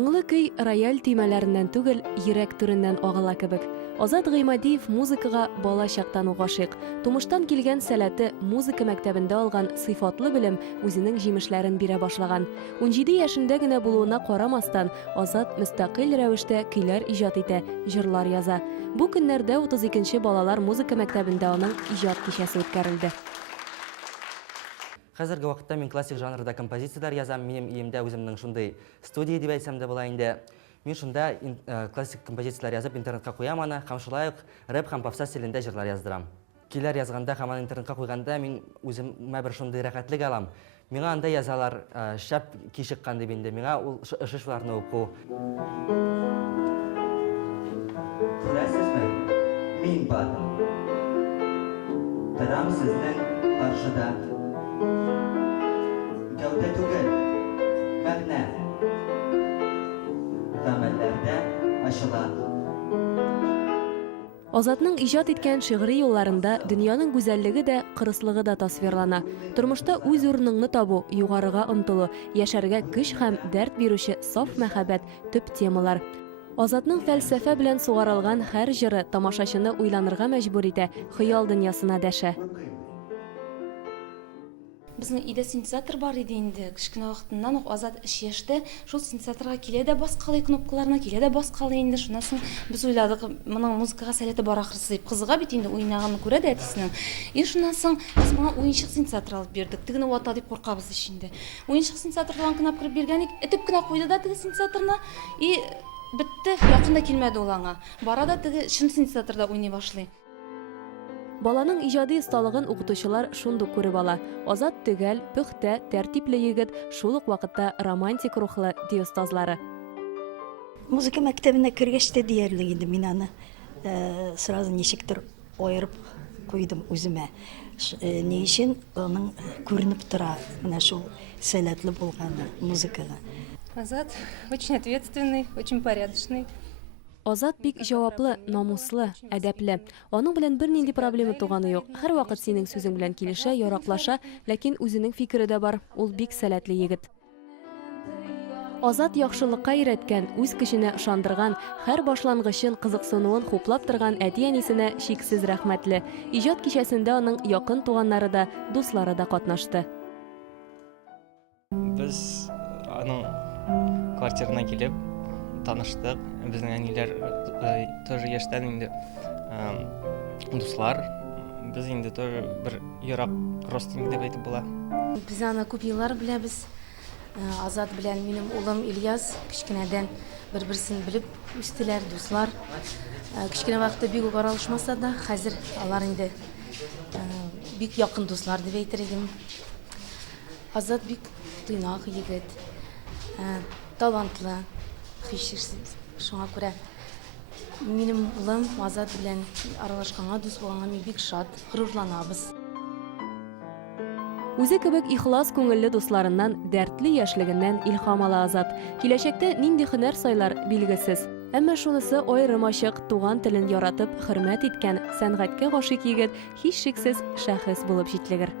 Моңлы көй рояль төймәләреннән түгел, йөрәк түреннән агыла кебек. Азат Гыймадиев музыкага бала чактан ук гашыйк. Тумыштан килгән сәләте музыка мәктәбендә алган сыйфатлы белем үзенең җимешләрен бирә башлаган. 17 яшендә генә булуына карамастан, Азат мөстәкыйль рәвештә көйләр иҗат итә, җырлар яза. Бу көннәрдә 32нче балалар музыка мәктәбендә аның иҗат кичәсе үткәрелде. Хәзерге вакытта мин классик жанрда композицияләр язам, минем өемдә үземнең шундый студия дип әйтсәм дә була инде. Мин шунда классик композицияләр язып интернетка куям аны, һәм шулай ук рэп һәм попса стилендә җырлар яздырам. Көйләр язганда һәм аны интернетка куйганда мин үземә бер шундый рәхәтлек алам. Миңа анда язалар шәп кичеккән дип инде, миңа ул ышышларны уку. Беләсезме? Мин бардым. Торам сезнең каршыда. Гәүдә түгел, мәгънә. Гамәлләрдә ачыла. Азатның иҗат иткән шигъри юлларында дөньяның гүзәллеге дә, кырыслыгы да тасвирлана. Тормышта үз урыныңны табу, югарыга омтылу, яшәргә көч һәм дәрт бирүче саф мәхәббәт төп темалар. Азатның фәлсәфә белән сугарылган һәр җыры тамашачыны уйланырга мәҗбүр итә, хыял дөньясына дәшә. Безнең өйдә синтезатор бар иде инде. Кичкенә вакытыннан ук Азат эш яшьтә. Шул синтезаторга килә дә баскалый кнопкаларына, килә дә баскалый инде. Шуннан соң без уйладык, моның музыкага сәләте бар ахрысы дип. Кызыга бит инде уйнаганны күрә дә әтисенең. И шуннан соң без моңа уенчык синтезатор алып бирдек. Тегене вата дип куркабыз ичендә. Уенчык синтезатор лампаны кырып биргәник, этеп кенә куйды да теге синтезаторны. И битте, якында килмәде ул аңа. Бара да теге шын синтезаторда уйный башлый. Баланың иҗади осталыгын укытучылар шундук күреп ала. Азат төгәл, пөхтә, тәртипле егет, шул ук вакытта романтик рухлы ди остазлары. Музыка мәктәбенә кергәч тә диярлек инде мин аны сразу ничектер аерып куйдым үземә. Ни өчен аның күренеп тора, менә шул сәләтле булганы музыкага. Азат очень ответственный, очень порядочный. Азат бик җаваплы, намуслы, әдәпле. Аның белән бернинди проблема туганы юк. Һәр вакыт синең сүзең белән килешә, яраклаша, ләкин үзенең фикере дә бар. Ул бик сәләтле егет. Азат яхшылыкка өйрәткән, үз көченә ышандырган, һәр башлангычын кызыксынуын хуплап торган әти-әнисенә шиксез рәхмәтле. Иҗат кичәсендә аның якын туганнары да, дуслары да катнашты. Без аның квартирына килеп таныштык. Безнең әниләр тоже яшьтән инде дуслар. Без инде тоже бер ерак родственник дип әйтеп була. Без аны күп еллар беләбез. Азат белән минем улым Ильяс кичкенәдән бер-берсен белеп үстеләр, дуслар. Кичкенә вакытта бик үк аралашмаса да, хәзер алар инде бик якын дуслар дип әйтер идем. Азат бик тыйнак егет, талантлы, һичшиксез. Шуңа күрә минем улым Азат белән аралашканга, дус булганга мин бик шат, горурланабыз. Үзе кебек ихлас күңелле дусларыннан, дәртле яшьлегеннән илһам ала Азат. Киләчәктә нинди һөнәр сайлар билгесез. Әмма шунысы аерым ачык, туган телен яратып, хөрмәт иткән, сәнгатькә гашыйк егет һичшиксез шәхес булып җитлегер.